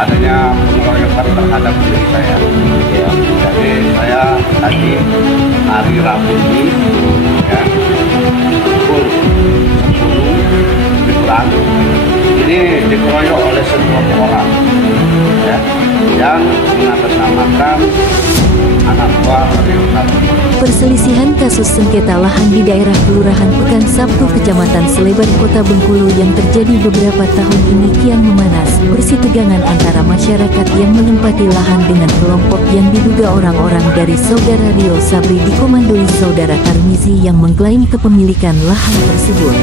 adanya pengeroyokan terhadap diri saya. Ya, jadi saya tadi hari Rabu ini ya, pukul 10 kurang ini dikeroyok oleh sekelompok orang ya, yang mengatasnamakan anak buah Mario Kardi. Perselisihan kasus sengketa lahan di daerah Kelurahan Pekan Sabtu, Kecamatan Selebar, Kota Bengkulu yang terjadi beberapa tahun ini kian memanas. Persitegangan antara masyarakat yang menempati lahan dengan kelompok yang diduga orang-orang dari Saudara Rio Sabri dikomandoi Saudara Tarmizi yang mengklaim kepemilikan lahan tersebut.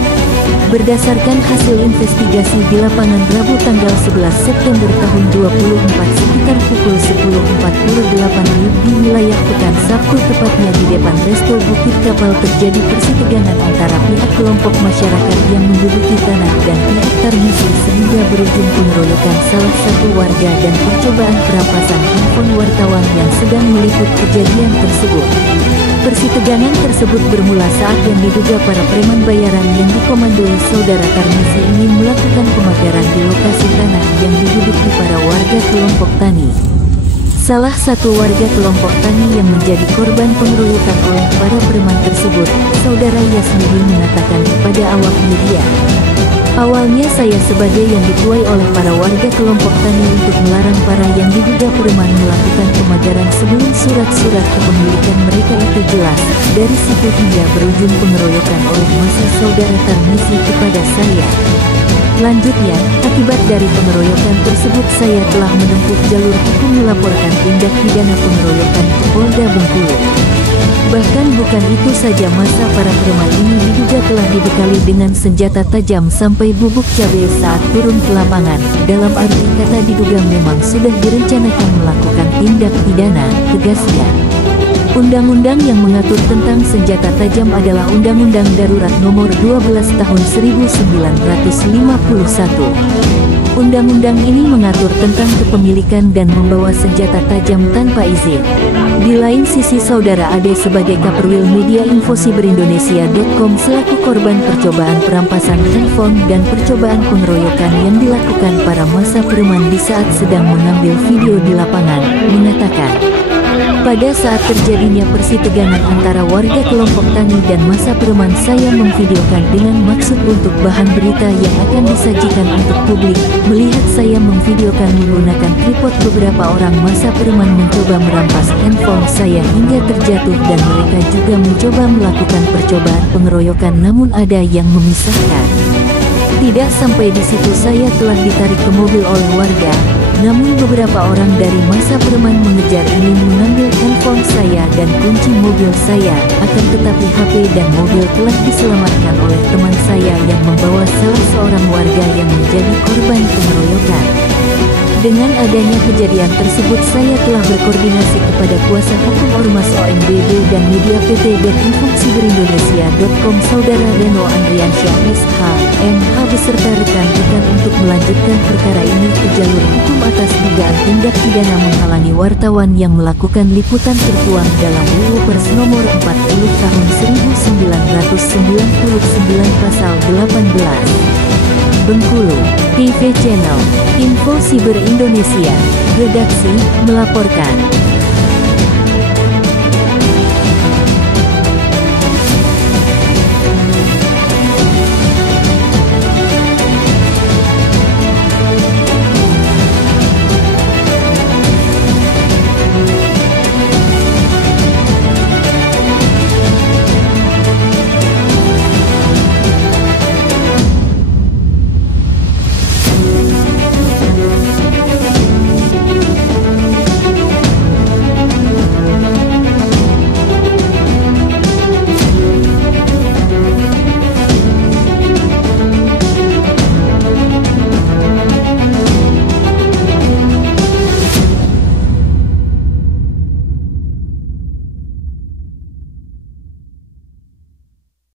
Berdasarkan hasil investigasi di lapangan Rabu tanggal 11 September tahun 24 sekitar pukul 10.48 di wilayah Pekan Sabtu, tepatnya di depan Resto Bukit Kapal, terjadi persitegangan antara pihak kelompok masyarakat yang menduduki tanah dan pihak Tarmizi sehingga berujung pengeroyokan salah satu warga dan percobaan perampasan handphone wartawan yang sedang meliput kejadian tersebut. Persitegangan tersebut bermula saat yang diduga para preman bayaran yang dikomandoi Saudara Tarmizi ingin melakukan pemagaran di lokasi tanah yang diduduki para warga kelompok tani. Salah satu warga kelompok tani yang menjadi korban pengeroyokan oleh para preman tersebut, Saudara Yasmini, mengatakan kepada awak media, "Awalnya saya sebagai yang dituai oleh para warga kelompok tani untuk melarang para yang diduga preman melakukan pemagaran sebelum surat-surat kepemilikan mereka itu jelas. Dari situ hingga berujung pengeroyokan oleh massa Saudara Tarmizi kepada saya. Lanjutnya, akibat dari pengeroyokan tersebut saya telah menempuh jalur hukum melaporkan tindak pidana pengeroyokan ke Polda Bengkulu. Bahkan bukan itu saja, massa para preman ini diduga telah dibekali dengan senjata tajam sampai bubuk cabai saat turun ke lapangan. Dalam arti kata diduga memang sudah direncanakan melakukan tindak pidana," tegasnya. Undang-undang yang mengatur tentang senjata tajam adalah Undang-Undang Darurat Nomor 12 Tahun 1951. Undang-undang ini mengatur tentang kepemilikan dan membawa senjata tajam tanpa izin. Di lain sisi, Saudara Ade sebagai Kaperwil Media Infosiberindonesia.com selaku korban percobaan perampasan handphone dan percobaan pengeroyokan yang dilakukan para massa preman di saat sedang mengambil video di lapangan, mengatakan, "Pada saat terjadinya persitegangan antara warga kelompok tani dan massa preman, saya memvideokan dengan maksud untuk bahan berita yang akan disajikan untuk publik. Melihat saya memvideokan menggunakan tripod, beberapa orang massa preman mencoba merampas handphone saya hingga terjatuh dan mereka juga mencoba melakukan percobaan pengeroyokan, namun ada yang memisahkan. Tidak sampai di situ saya telah ditarik ke mobil oleh warga. Namun beberapa orang dari massa preman mengejar ingin mengambil handphone saya dan kunci mobil saya, akan tetapi HP dan mobil telah diselamatkan oleh teman saya yang membawa salah seorang warga yang menjadi korban pengeroyokan. Dengan adanya kejadian tersebut, saya telah berkoordinasi kepada kuasa hukum Ormas ONBB dan media pt.infosiberindonesia.com Saudara Reno Andriansyah SH, MH beserta rekan-rekan untuk melanjutkan perkara ini ke jalur hukum atas dugaan tindak pidana menghalangi wartawan yang melakukan liputan tertuang dalam UU Pers Nomor 40 Tahun 1999 Pasal 18. Bengkulu, TV Channel, Info Siber Indonesia, Redaksi, melaporkan.